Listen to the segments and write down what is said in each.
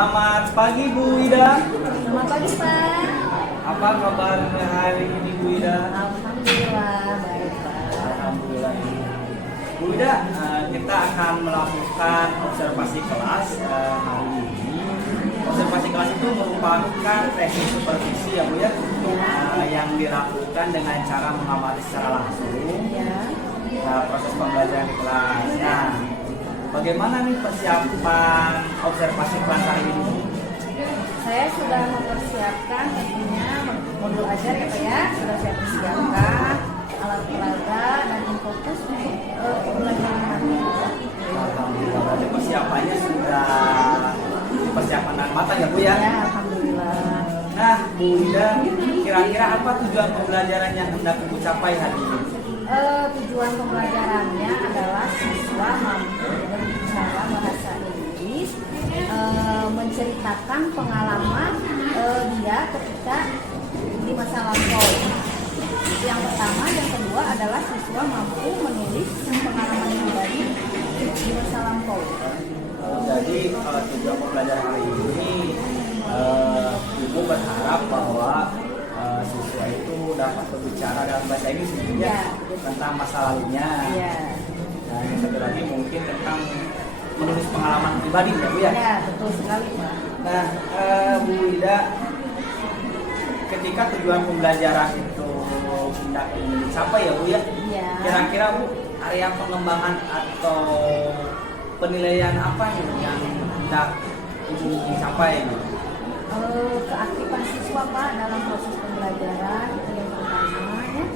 Selamat pagi Bu Ida. Selamat pagi Pak. Apa kabar hari ini Bu Ida? Alhamdulillah baik Pak. Alhamdulillah. Bu Ida, kita akan melakukan observasi kelas hari ini. Observasi kelas itu merupakan teknik supervisi ya Bu ya, yang dilakukan dengan cara mengamati secara langsung proses pembelajaran di kelas. Nah, bagaimana nih persiapan observasi kelas hari ini? Saya sudah mempersiapkan tentunya modul ajar ya Pak ya. Sudah saya persiapkan alat peraga dan infokus untuk pembelajaran nanti. Alhamdulillah, berarti persiapannya sudah persiapan dan matang ya Bu ya? Ya, alhamdulillah. Nah Bu Ida, kira-kira apa tujuan pembelajaran yang hendak Ibu capai hari ini? Tujuan pembelajarannya adalah siswa mampu berbicara bahasa Inggris, menceritakan pengalaman dia ketika di masa lampau. Itu yang pertama. Yang kedua adalah siswa mampu menulis pengalaman pribadi di masa lampau. Jadi tujuan pembelajaran hari ini Ibu berharap bahwa siswa itu dapat berbicara dalam bahasa Inggris tentang masa lalunya. Dan yang satu lagi mungkin tentang menulis pengalaman pribadi ya Bu ya? Ya, betul sekali Pak. Nah Bu Ida, ketika tujuan pembelajaran itu hendak dicapai ya Bu ya? Kira-kira Bu, area pengembangan atau penilaian apa yang hendak Ibu capai? Keaktifan siswa Pak dalam proses pembelajaran itu yang pertama ya.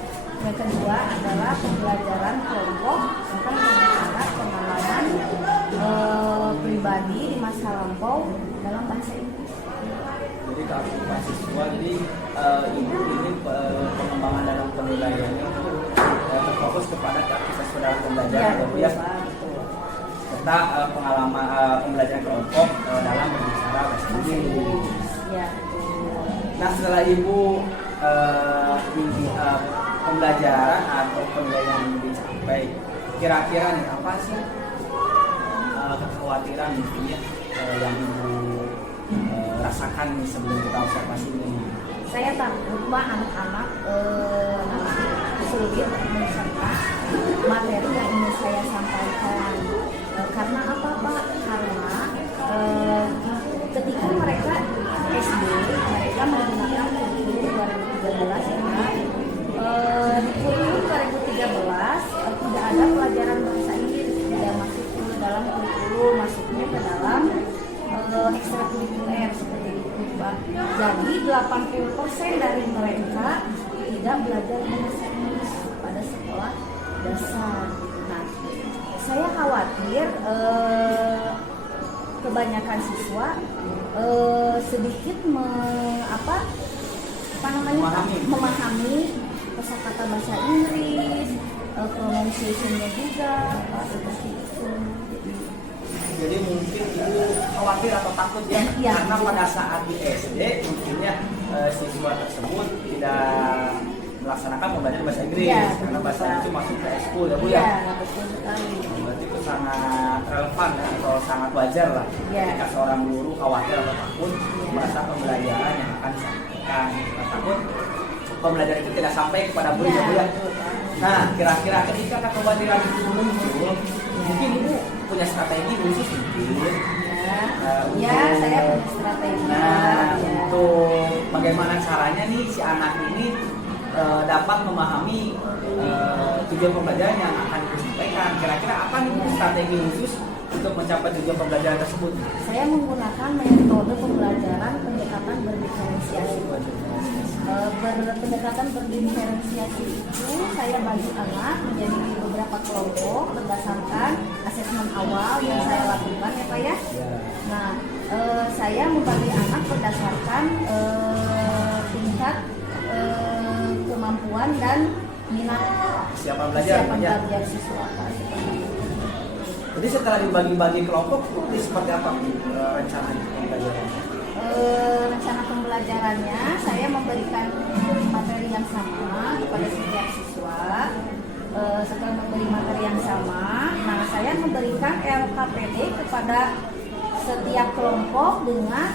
Yang kedua adalah pembelajaran kelompok tentang mengenai pengalaman pribadi di masa lampau dalam bahasa Inggris. Jadi keaktifan siswa, jadi Ibu ini pengembangan dalam penilaiannya itu terfokus kepada keaktifan siswa dalam pembelajaran ya, serta pengalaman pembelajaran kelompok dalam berbicara bahasa Inggris. Ya. Nah setelah Ibu pembelajaran atau penilaian yang dicapai, kira-kira nih apa sih kekhawatiran mungkin yang Ibu rasakan sebelum kita observasi ini? Saya takut Pak anak-anak sulit mencerna materi yang ingin saya sampaikan. Karena apa Pak? Karena ketika mereka SD, mereka menggunakan kurikulum 2013 ya. Di kurikulum 2013 tidak ada pelajaran bahasa Inggris, tidak masuk ke dalam kurikulum, masuknya ke dalam ekstrakurikuler seperti itu Pak. Jadi 80% dari mereka tidak belajar bahasa Inggris pada sekolah dasar. Nah, saya khawatir kebanyakan siswa sedikit memahami kosakata bahasa Inggris, pronunciation-nya juga seperti itu. Jadi mungkin Ibu khawatir atau takut ya, karena pada saat di SD mungkinnya siswa tersebut tidak melaksanakan pembelajaran bahasa Inggris karena bahasa Inggris itu masuk ke ekskul ya Bu ya. Betul sekali. Berarti itu sangat relevan atau sangat wajar lah ketika seorang guru khawatir atau takut merasa pembelajaran yang akan disampaikan, takut pembelajaran itu tidak sampai kepada murid ya Bu ya. Nah kira-kira ketika kekhawatiran itu muncul, mungkin Ibu punya strategi khusus mungkin? Saya punya strategi. Untuk bagaimana caranya nih si anak ini dapat memahami tujuan pembelajaran yang akan disampaikan. Kira-kira apa nih strategi khusus untuk mencapai tujuan pembelajaran tersebut? Saya menggunakan metode pembelajaran pendekatan berdiferensiasi. Pendekatan berdiferensiasi itu saya bagi anak menjadi beberapa kelompok berdasarkan asesmen awal yang saya lakukan ya Pak ya. Nah, saya membagi anak berdasarkan tingkat kemampuan dan minat siapa belajar siswa Pak. Jadi setelah dibagi-bagi kelompok, seperti apa rencananya pembelajarannya? Rencana pembelajarannya saya memberikan materi yang sama kepada setiap siswa. Setelah memberi materi yang sama, nah saya memberikan LKPD kepada setiap kelompok dengan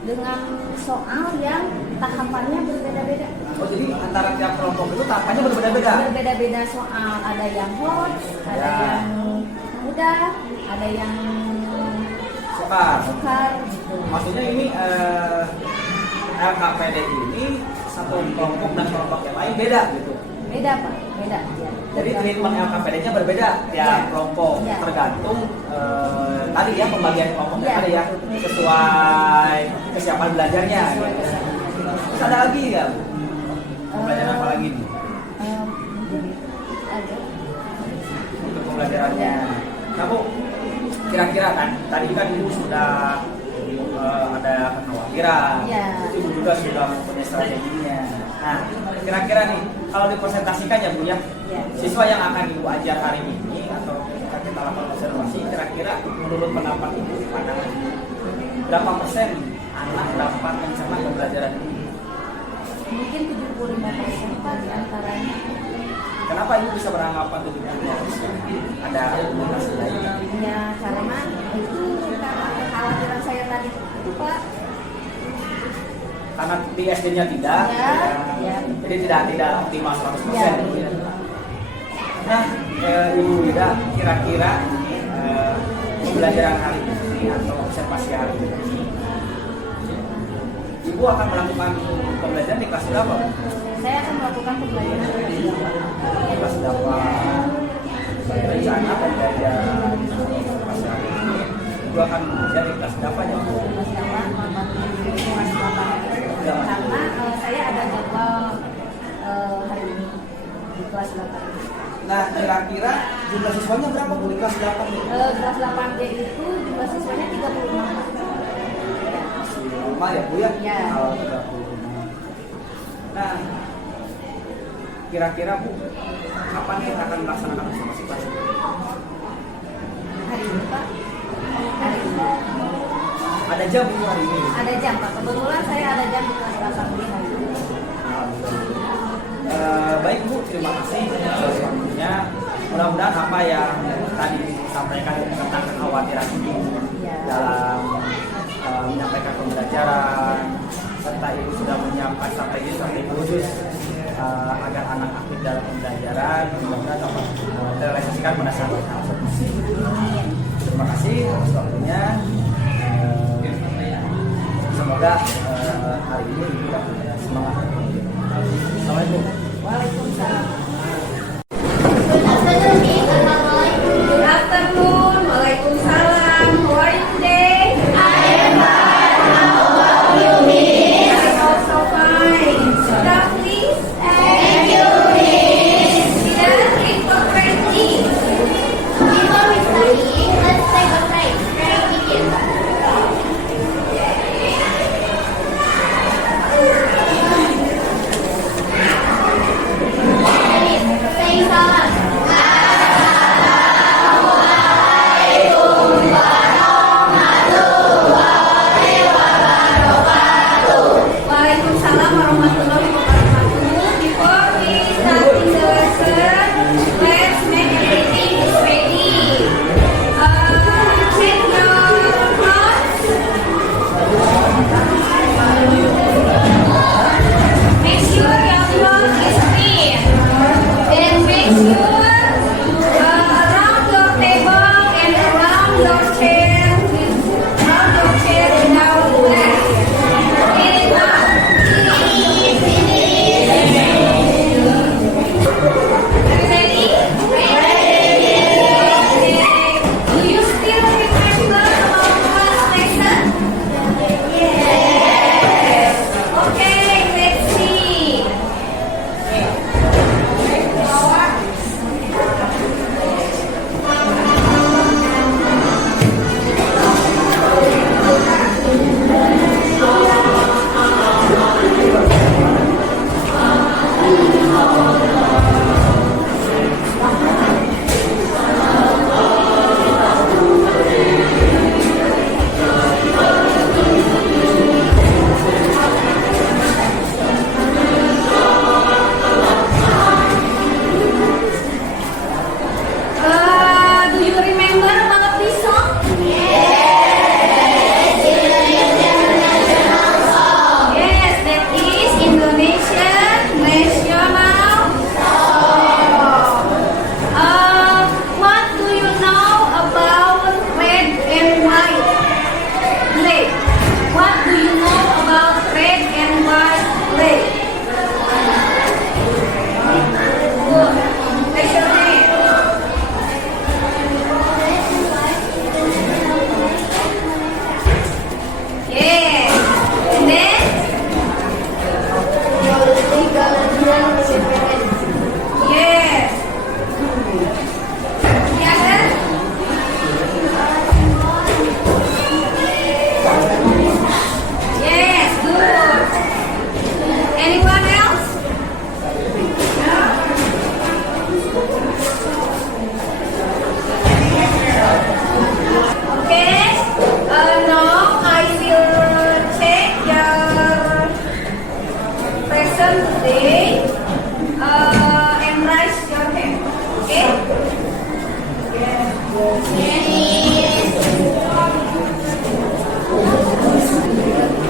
dengan soal yang tahapannya berbeda-beda. Oh, jadi antara tiap kelompok itu tahapannya berbeda-beda. Berbeda-beda soal, ada yang hot, ada yang mudah, ada yang sukar gitu. Maksudnya ini LKPD ini satu kelompok dan kelompok yang lain beda gitu. Beda Pak, beda. Ya. Jadi treatment LKPD-nya berbeda tiap kelompok, tergantung tadi ya pembagian kelompoknya tadi ya sesuai kesiapan belajarnya. Gitu. Terus ada lagi ya? Pembelajaran apa lagi nih? Mungkin ada. Untuk pembelajarannya. Kamu kira-kira kan tadi kan Ibu sudah ada kekhawatiran, Ibu juga sudah mempunyai strateginya. Nah, kira-kira nih kalau dipresentasikan ya Bu ya, siswa yang akan Ibu ajar hari ini atau kita lakukan observasi, kira-kira menurut pendapat Ibu, pandangan Ibu, berapa persen anak dapat mencerna pembelajaran ini? Mungkin 75% Pak diantaranya. Kenapa Ibu bisa beranggapan 75%? Ada argumentasi lain? Ya karena itu karena kekhawatiran saya tadi itu Pak. Karena di SD-nya tidak, Ya. jadi tidak optimal 100%. Ya. Nah, Ibu Wida, kira-kira pembelajaran hari ini atau observasi hari ini, Ibu akan melakukan pembelajaran di kelas berapa? Saya akan melakukan pembelajaran Di kelas berapa? Rencana pembelajaran observasi hari ini, Ibu akan belajar di kelas berapa ya? Karena saya ada jadwal hari ini di kelas 8. Nah, kira-kira jumlah siswanya berapa Bu di kelas 8 nih? Kelas 8D itu jumlah siswanya 35. Masih lama ya Bu ya? Ya. Kalau 35. Nah, kira-kira Bu, kapan kita akan melaksanakan observasi kelas? Hari ini Pak. Hari ini. Ada jam Bu hari ini? Ada jam Pak. Kebetulan saya ada jam di kelas 8D hari ini. Baik Bu, terima kasih atas waktunya. Mudah-mudahan apa yang tadi disampaikan tentang kekhawatiran Ibu dalam menyampaikan pembelajaran, serta Ibu sudah menyiapkan strategi khusus agar anak aktif dalam pembelajaran, mudah-mudahan dapat terrealisasikan pada saat observasi. Terima kasih atas waktunya. Semoga hari ini Ibu dapat semangat. Assalamualaikum. Waalaikumsalam. Good afternoon. Waalaikumsalam. How are you today? I am fine. How about you, Miss? I'm also fine. Sit down, please. Thank you, Miss. Then take for granted. Before we study, let's take a break. Very begin.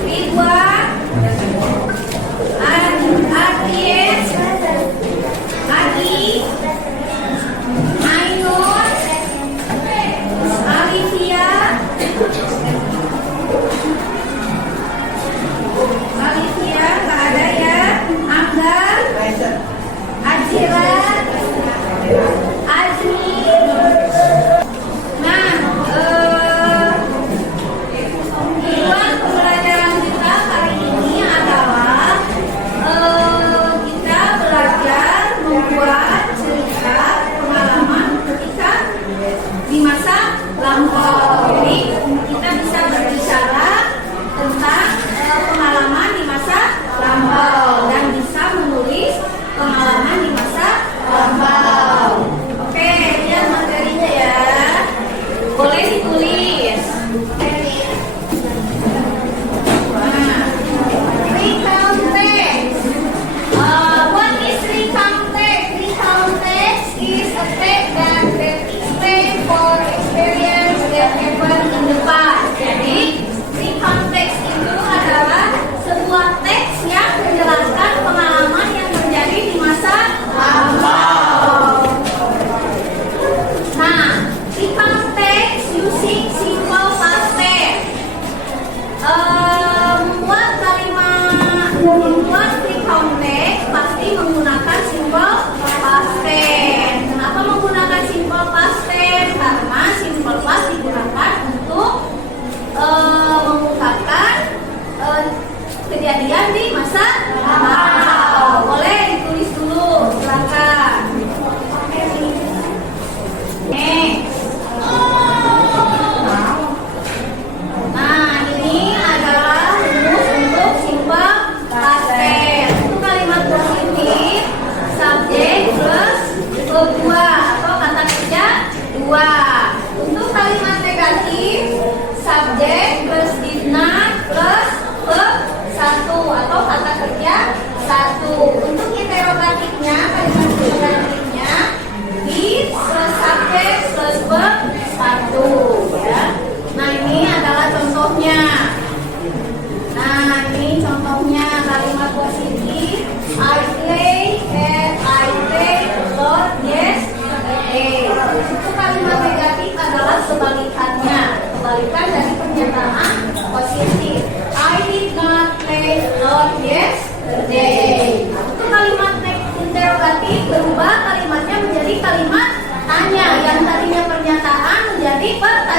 Ridwan, Adries, Adi, Ainur, Alivia, nggak ada ya. Angga, Ajira, Azmi. Nah, tujuan pembelajaran kita hari ini adalah kita belajar membuat cerita pengalaman ketika di masa lampau. Jadi kita bisa berbicara tentang pengalaman di masa lampau dan bisa menulis pengalaman di masa lampau. Oke, lihat materinya ya. Boleh ditulis. Nah, recount text. What is recount text? Recount text is a text that explains for experience that happened in the past. Jadi, recount text itu adalah sebuah teks yang menjelaskan pengalaman yang terjadi di masa lampau. Nah, recount text using simple past tense. Membuat recount text pasti menggunakan simple past tense. Kenapa menggunakan simple past tense? Karena simple past digunakan untuk mengungkapkan kejadian di masa lampau. Boleh ditulis dulu, silakan. Nah, ini adalah rumus untuk simple past tense. Itu kalimat positif, subjek plus verb 2 atau kata kerja 2. Untuk kalimat negatif, subjek plus did not plus verb 1 atau kata kerja 1. Untuk interrogatifnya, kalimat interrogatifnya is plus subjek plus verb 1 ya. Nah, ini adalah contohnya. Nah, ini contohnya kalimat positif. I play a lot yesterday. Untuk kalimat negatif adalah sebalikannya. Kebalikan dari pernyataan positif. I did not play a lot yesterday. Untuk kalimat interrogatif berubah kalimatnya menjadi kalimat tanya. Yang tadinya pernyataan menjadi pertanyaan.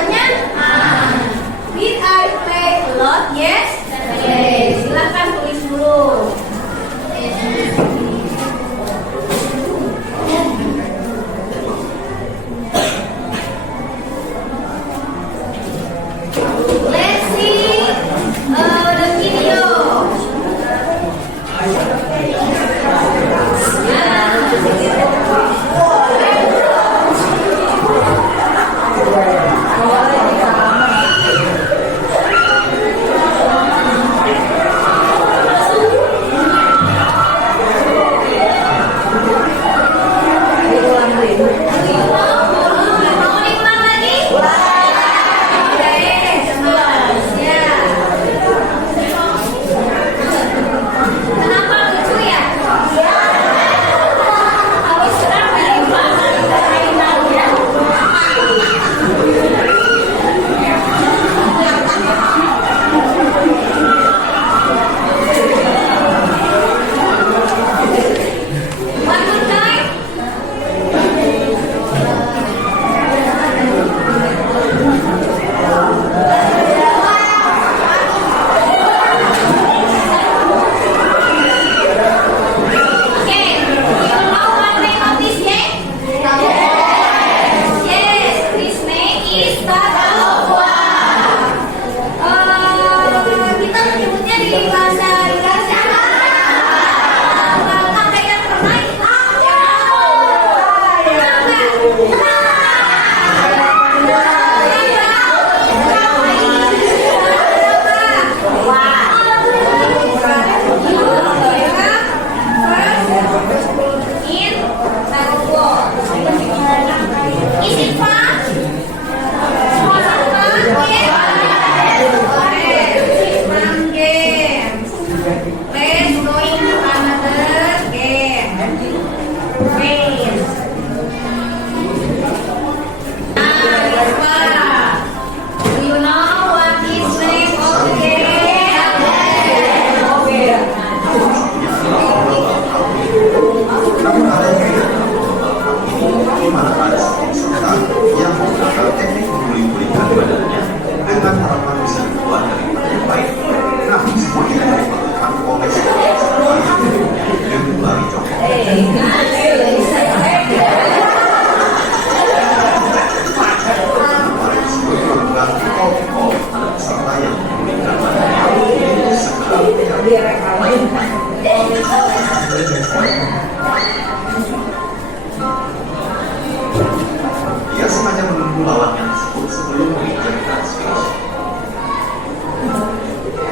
membawakan tersebut sebelum mengajukan speech.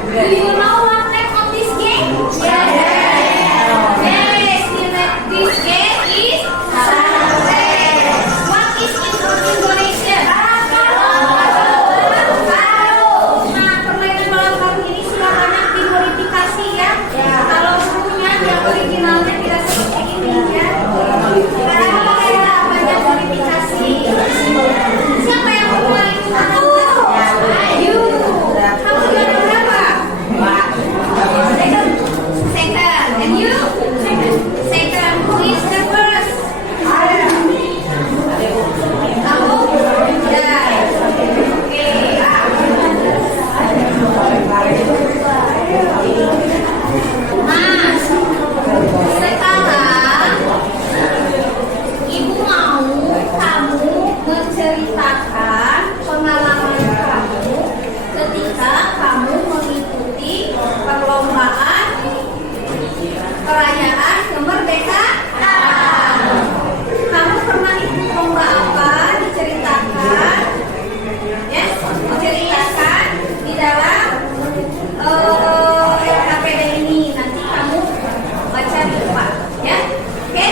Do you know what name of this game? Yes. Yes, the name of this game is Santet. What is in Indonesia? Nah, permainan malam tahun ini sudah banyak dimodifikasi ya. Kalau dulunya yang originalnya tidak seperti ini ya. Sekarang ada banyak modifikasi. Siapa yang mulai? Aku. Ayu. Kamu juara berapa? Second. Second. And you? Second. Second. Who is the first? Kamu? Ya. Nah, sekarang Ibu mau kamu menceritakan pengalaman kamu ketika kamu mengikuti perlombaan perayaan kemerdekaan. Kamu pernah ikut lomba apa? Diceritakan, ya, diceritakan di dalam LKPD ini. Nanti kamu baca di depan, ya, oke?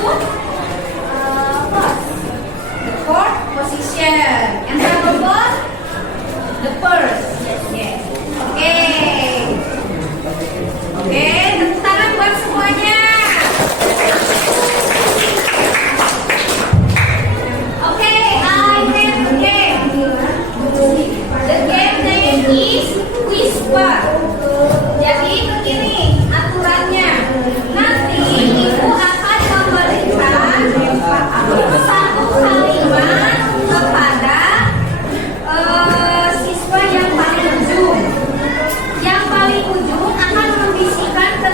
First. The fourth position. And the fourth, the first. Yes. Oke. Oke, tepuk tangan buat semuanya. Oke, I have a game. The game name is Whisper. Jadi begini aturannya. Nanti ibu akan memberikan satu kalimat kepada siswa yang paling ujung. Yang paling ujung akan membisikkan ke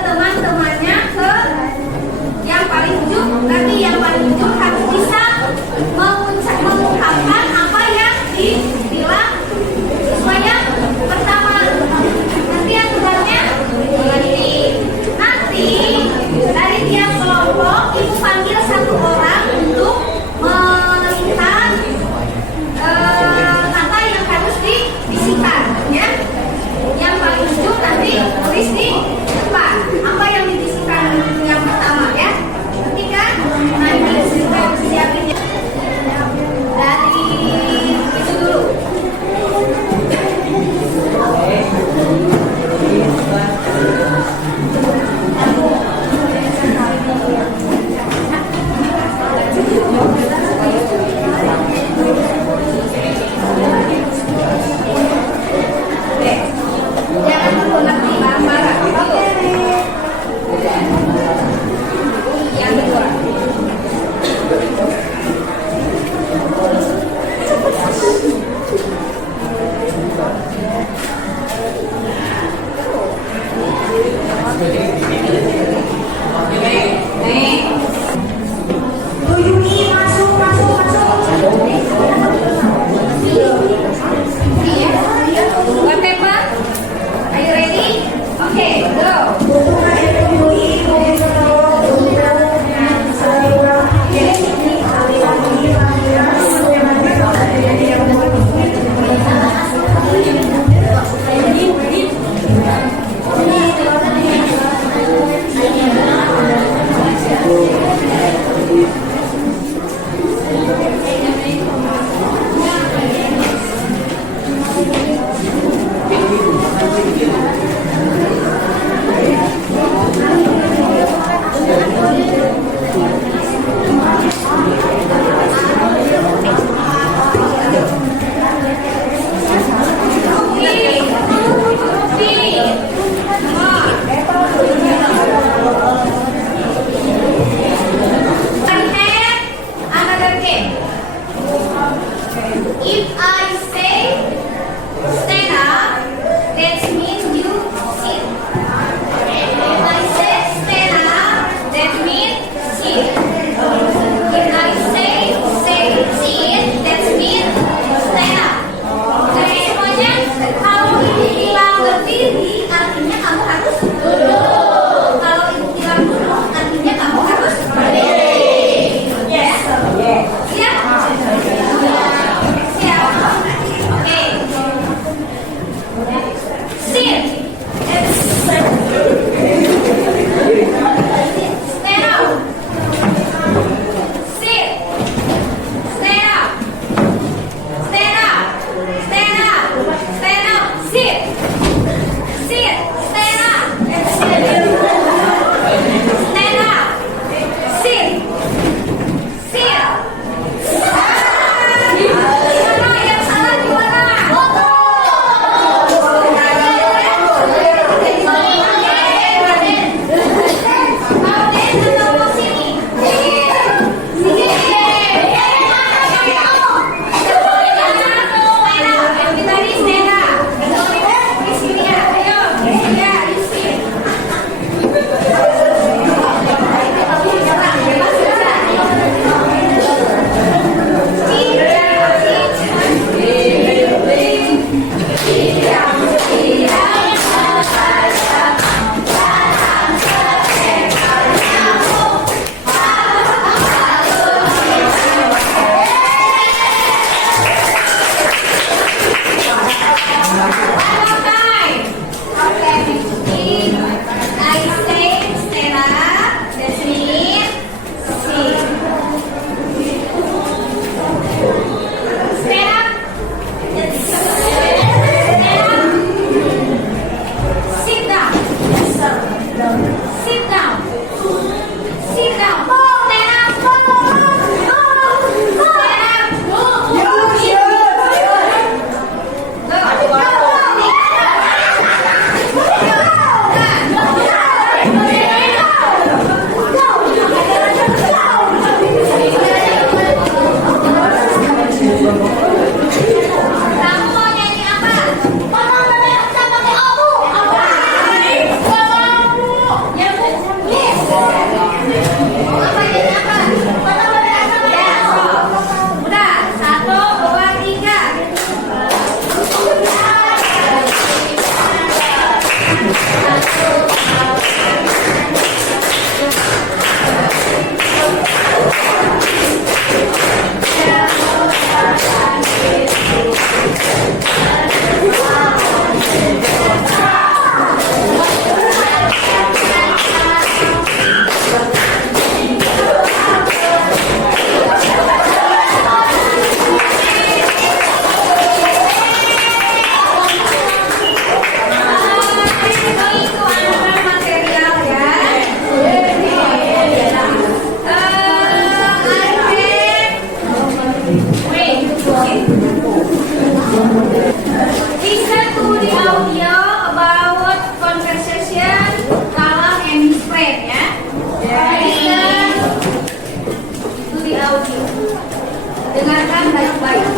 Dengarkan baik-baik.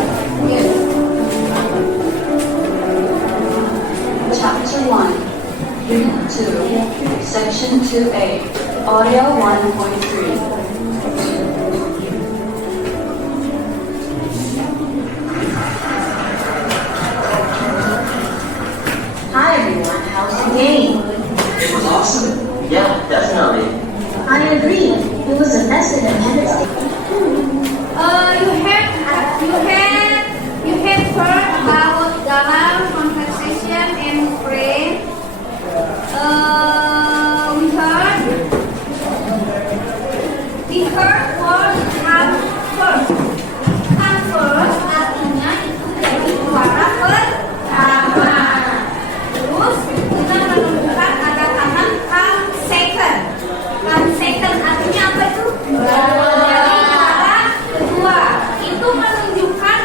Yes. Chapter 1, Unit 2, Section 2A, Audio 1.3. Hi everyone, how's the game? It was awesome. Yeah, definitely. I agree. It was the best Independence Day. You have heard about dalam conversation and friend. We heard word come first. Come first artinya itu dari suara pertama. Terus kita menemukan ada kata come second. Come second artinya apa itu? Jadi kata kedua. Itu menunjukkan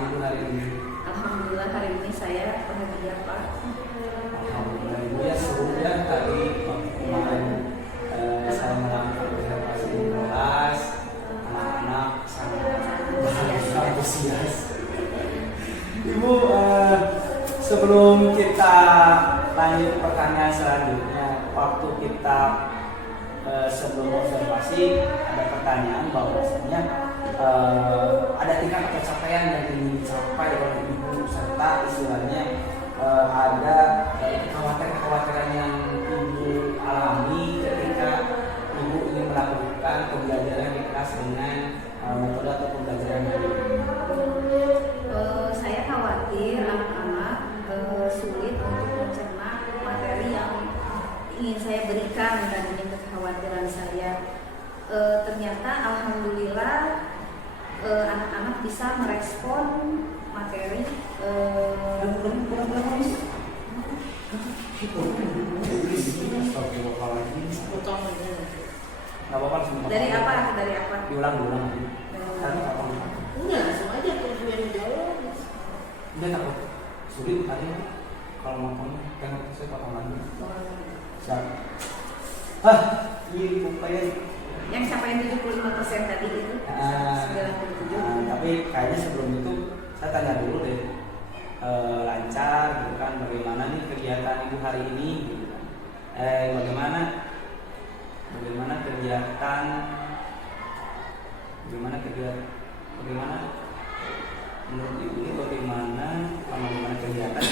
ibu hari ini? Alhamdulillah hari ini saya bahagia Pak. Alhamdulillah ibu ya, sebelumnya tadi kemarin saya melakukan observasi di kelas, anak-anak sangat antusias. Ibu, sebelum kita lanjut ke pertanyaan selanjutnya, waktu kita sebelum observasi ada pertanyaan bahwasanya ada tingkat pencapaian yang ingin dicapai oleh ibu serta istilahnya ada kekhawatiran yang ibu alami ketika ibu ingin melakukan pembelajaran di kelas dengan metode atau pembelajaran yang Saya khawatir anak-anak sulit untuk mencerna materi yang ingin saya berikan, dan ini kekhawatiran saya. Ternyata alhamdulillah anak-anak bisa merespon materi. Nggak apa-apa, Dari apa? Dari apa? diulang. Enggak, langsung aja tuh yang jawab. Udah takut sulit tadi kalau ngomongnya jangan saya potong lagi. Siap. Iya upaya. Yang capaian 75% tadi itu. 97. Tapi kayaknya sebelum itu saya tanya dulu deh, lancar gitu kan, bagaimana nih kegiatan ibu hari ini gitu kan. Bagaimana kegiatan menurut ibu ini bagaimana kegiatan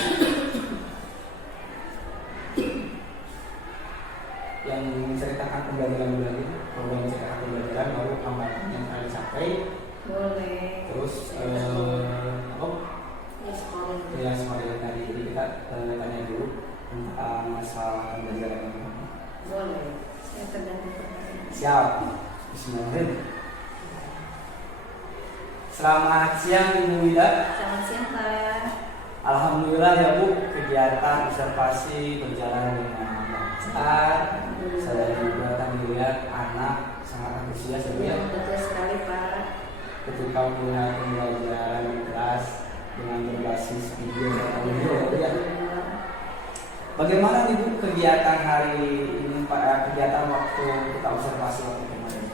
yang menceritakan pembelajaran lagi, kalau menceritakan pembelajaran baru hambatan yang akan dicapai. Boleh. Terus ya seperti yang tadi, jadi kita tanya dulu tentang masalah pembelajaran ini. Boleh. Saya tergantung pertanyaan. Siap. Bismillahirrahmanirrahim. Selamat siang Ibu Wida. Selamat siang Pak. Alhamdulillah ya Bu, kegiatan observasi berjalan dengan lancar. Saya juga tadi lihat anak sangat antusias ya Bu ya. Betul sekali Pak. Ketika melihat pembelajaran di kelas dengan berbasis video dan audio ya Bu ya. Bagaimana nih Bu kegiatan hari ini Pak? Kegiatan waktu kita observasi waktu kemarin?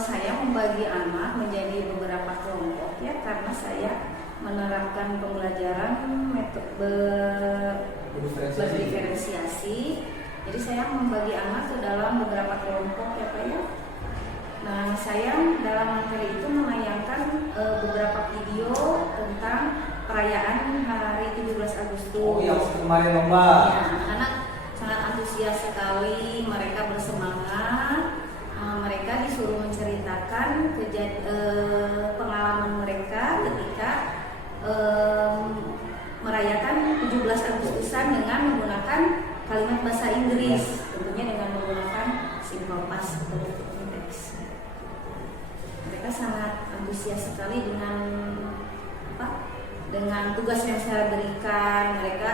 Saya membagi anak menjadi beberapa kelompok ya, karena saya menerapkan pembelajaran metode berdiferensiasi. Jadi saya membagi anak ke dalam beberapa kelompok ya Pak ya. Nah saya dalam materi itu menayangkan beberapa video tentang perayaan hari 17 Agustus. Oh iya, kemarin lomba. Ya, anak sangat antusias sekali, mereka bersemangat. Mereka disuruh menceritakan pengalaman mereka ketika merayakan 17 Agustusan dengan menggunakan kalimat bahasa Inggris, tentunya dengan menggunakan simple past perfect. Mereka sangat antusias sekali dengan tugas yang saya berikan. Mereka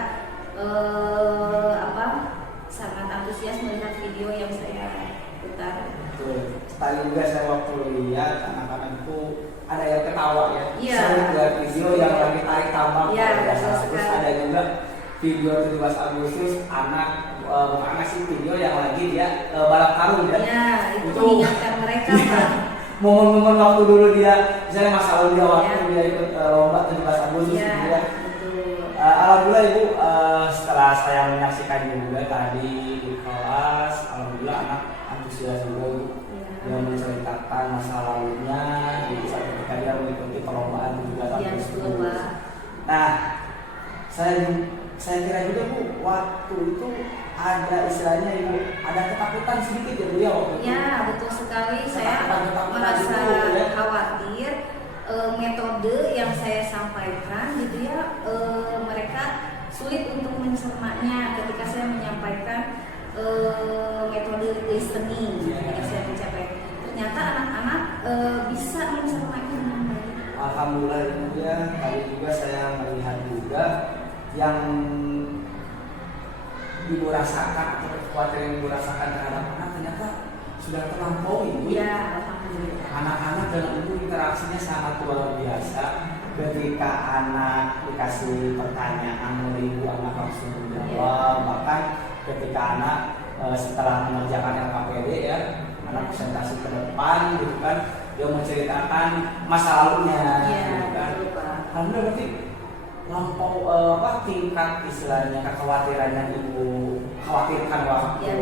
sangat antusias melihat video yang saya putar. Betul. Tadi juga saya waktu lihat anak-anak itu ada yang ketawa ya. Iya. Saya lihat video yang lagi tarik tambang. Iya, Terus sekali. ada juga video 17 Agustus bukan sih video yang lagi dia balap karung ya. Ya, itu mengingatkan mereka Pak. Momen-momen waktu dulu dia, misalnya masa lalu dia waktu Ya. dia ikut lomba 17 Agustus Ya, gitu ya. betul. Alhamdulillah Ibu, setelah saya menyaksikan juga tadi di kelas, alhamdulillah anak antusias juga Bu. Ya. Dia menceritakan masa lalunya, jadi saat ketika dia mengikuti perlombaan 17 Ya, Agustus. betul Pak. Nah, saya kira juga Bu, waktu itu ada istilahnya Ibu, ada ketakutan sedikit ya Bu ya waktu itu. Ya, betul sekali. Saya Ketakutan merasa gitu, ya. khawatir metode yang saya sampaikan gitu ya, mereka sulit untuk mencernanya ketika saya menyampaikan metode listening ketika saya mencapai. Ternyata anak-anak bisa mencernanya dengan baik. Alhamdulillah Ibu ya, tadi juga saya melihat juga yang Ibu rasakan atau kekhawatiran yang Ibu rasakan terhadap anak ternyata sudah terlampaui Bu. Ya, alhamdulillah. Anak-anak dengan Ibu interaksinya sangat luar biasa. ketika anak dikasih pertanyaan oleh ibu, anak langsung menjawab. Bahkan ketika anak setelah mengerjakan LKPD ya, anak presentasi ke depan gitu kan, dia menceritakan masa lalunya gitu kan. Alhamdulillah berarti lampau tingkat istilahnya kekhawatiran yang ibu khawatirkan waktu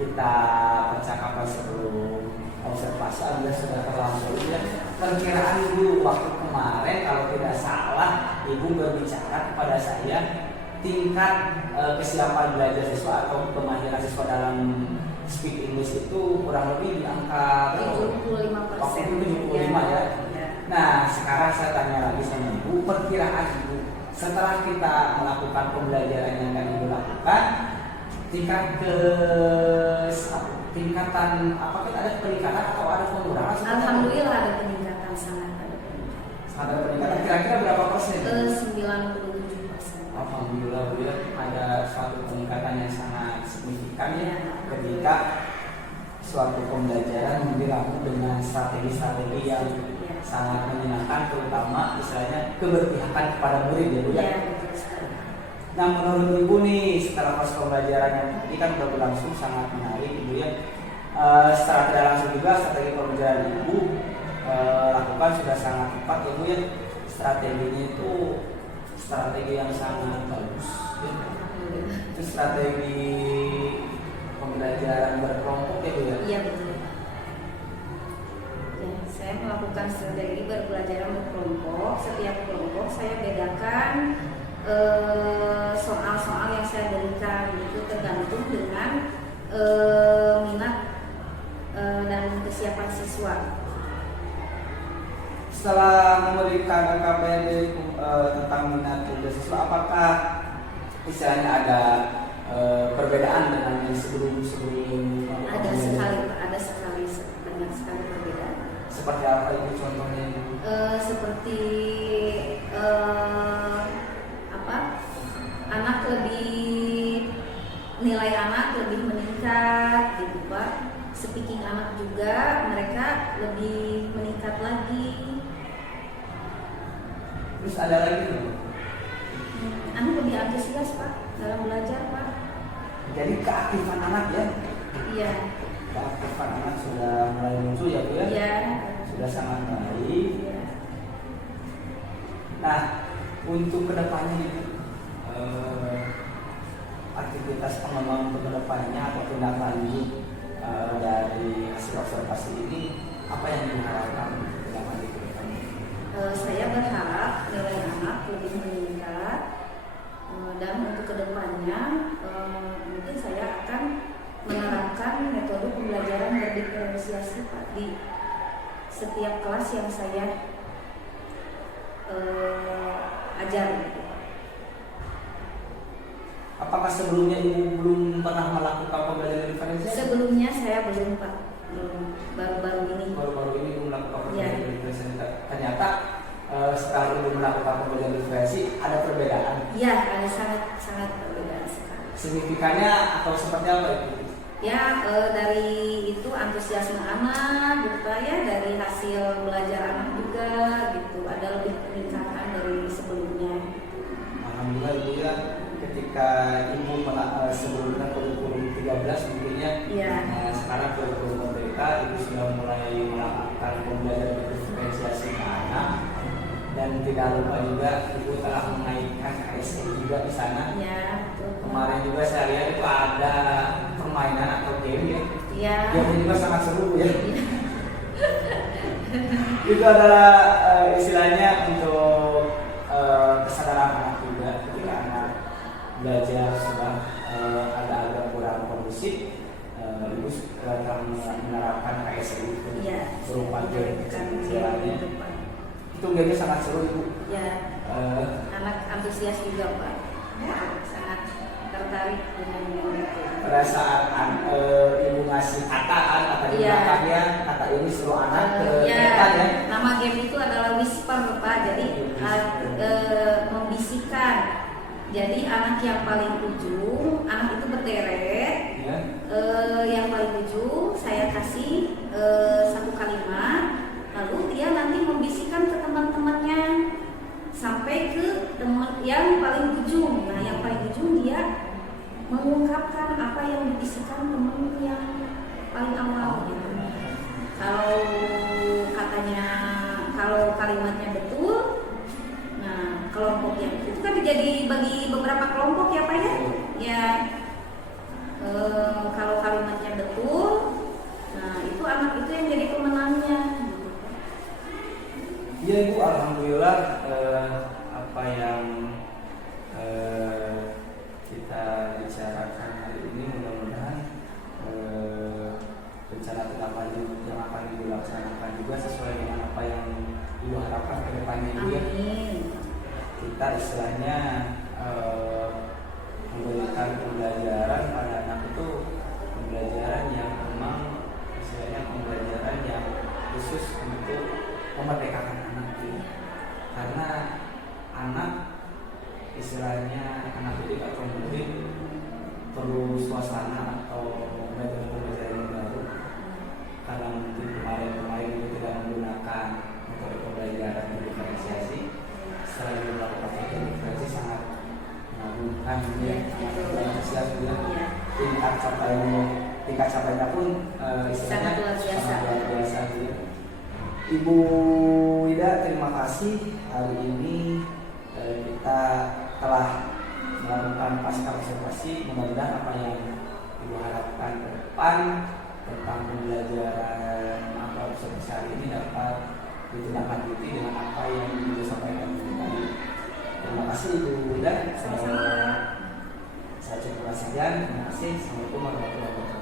kita percakapan sebelum observasi, alhamdulillah sudah terlampaui ya. Perkiraan ibu waktu kemarin kalau tidak salah ibu berbicara kepada saya tingkat kesiapan belajar siswa atau kemahiran siswa dalam speak English itu kurang lebih di angka 75%. waktu itu 75 ya. Nah sekarang saya tanya lagi sama ibu, perkiraan ibu setelah kita melakukan pembelajaran yang akan ibu lakukan, tingkatan apakah ada peningkatan atau ada pengurangan? Alhamdulillah ada peningkatan, sangat ada peningkatan. Sangat ada peningkatan. Kira-kira berapa persen? 97%. Alhamdulillah Bu ya, ada suatu peningkatan yang sangat signifikan ya ketika suatu pembelajaran dilakukan dengan strategi-strategi yang sangat menyenangkan, terutama istilahnya keberpihakan kepada murid ya Bu ya. Nah menurut ibu nih setelah proses pembelajaran yang tadi kan sudah berlangsung sangat menarik ibu ya, secara tidak langsung juga strategi pembelajaran ibu lakukan sudah sangat tepat ya Bu ya. Strateginya itu strategi yang sangat bagus ya. Itu strategi pembelajaran berkelompok ya Bu ya. Iya betul. Ya, saya melakukan strategi pembelajaran berkelompok. Setiap kelompok saya bedakan soal-soal yang saya berikan, itu tergantung dengan minat dan kesiapan siswa. Setelah memberikan LKPD tentang minat siswa, apakah istilahnya ada perbedaan dengan yang sebelum Ada sekali banyak sekali perbedaan. Seperti apa itu contohnya? Seperti anak nilai anak lebih meningkat gitu Pak. Speaking anak juga mereka lebih meningkat lagi. Terus ada lagi tuh? Anak lebih antusias Pak dalam belajar Pak. Jadi keaktifan anak ya? Iya. Keaktifan anak sudah mulai muncul ya Bu ya? Iya. Sudah sangat baik. Iya. Nah untuk kedepannya itu aktivitas pengembangan untuk kedepannya atau tindak lanjut dari hasil observasi ini apa yang diharapkan tindak lanjut ke depannya? Saya berharap nilai anak lebih meningkat dan untuk kedepannya mungkin saya akan menerapkan metode pembelajaran berdiferensiasi Pak di setiap kelas yang saya ajar. Apakah sebelumnya ibu belum pernah melakukan pembelajaran diferensiasi? Sebelumnya saya belum Pak, baru-baru ini. Baru-baru ini belum melakukan Ya. pembelajaran diferensiasi. Ternyata setelah ibu melakukan pembelajaran diferensiasi ada perbedaan. Iya, ada sangat perbedaan sekali. Signifikannya atau seperti apa itu? Ya dari itu antusiasme anak, gitu Pak ya, dari hasil belajar anak juga gitu. Ada lebih peningkatan dari sebelumnya. Alhamdulillah ibu ya. Ketika ibu sebelumnya kurikulum 13 mungkinnya sekarang kurikulum merdeka ibu sudah mulai melakukan pembelajaran diferensiasi ke anak, dan tidak lupa juga ibu telah mengaitkan KSE juga di sana. Ya, betul. Kemarin juga saya lihat itu ada permainan atau game ya. Iya. Game juga sangat seru ya. Itu adalah istilahnya untuk kesadaran anak juga ketika anak belajar sudah agak kurang kondusif, ibu akan menerapkan KSE itu berupa game kecil-kecilannya. Itu game sangat seru ibu. Ya, anak antusias juga Pak, sangat tertarik dengan game itu. Pada saat ibu ngasih kata di belakangnya, kata ini suruh anak ke depan ya. Nama game itu adalah whisper Pak, jadi membisikkan. Jadi anak yang paling ujung, anak itu berderet. Ya. Yang paling ujung saya kasih satu kalimat, lalu dia nanti membisikkan ke teman-temannya sampai ke teman yang paling ujung. Nah, yang paling ujung dia mengungkapkan apa yang diisikan teman yang paling awal gitu. Kalau katanya, kalau kalimatnya betul, nah kelompok yang itu kan jadi bagi beberapa kelompok ya Pak ya. Ya kalau kalimatnya betul, nah itu anak itu yang jadi pemenangnya. Iya Ibu, alhamdulillah apa yang kita bicarakan hari ini mudah-mudahan rencana tindak lanjut yang akan dilaksanakan juga sesuai dengan apa yang Ibu harapkan ke depannya Ibu ya. Amin. Kita istilahnya memberikan pembelajaran pada anak itu pembelajaran yang memang istilahnya pembelajaran yang khusus untuk memerdekakan anak itu. Karena anak istilahnya anak didik atau murid perlu suasana atau pembelajaran yang baru karena mungkin kemarin itu tidak menggunakan metode pembelajaran yang diferensiasi. Setelah dilakukan diferensiasi sangat mengagumkan ya, tingkat capaiannya pun istilahnya sangat luar biasa ya. Ibu Ida, terima kasih hari ini kita telah melakukan pasca observasi. Mudah-mudahan apa yang Ibu harapkan ke depan tentang pembelajaran apa observasi hari ini dapat ditindaklanjuti dengan apa yang Ibu sampaikan tadi. Terima kasih Ibu Ida. Saya cukup sekian. Terima kasih. Assalamualaikum warahmatullahi wabarakatuh.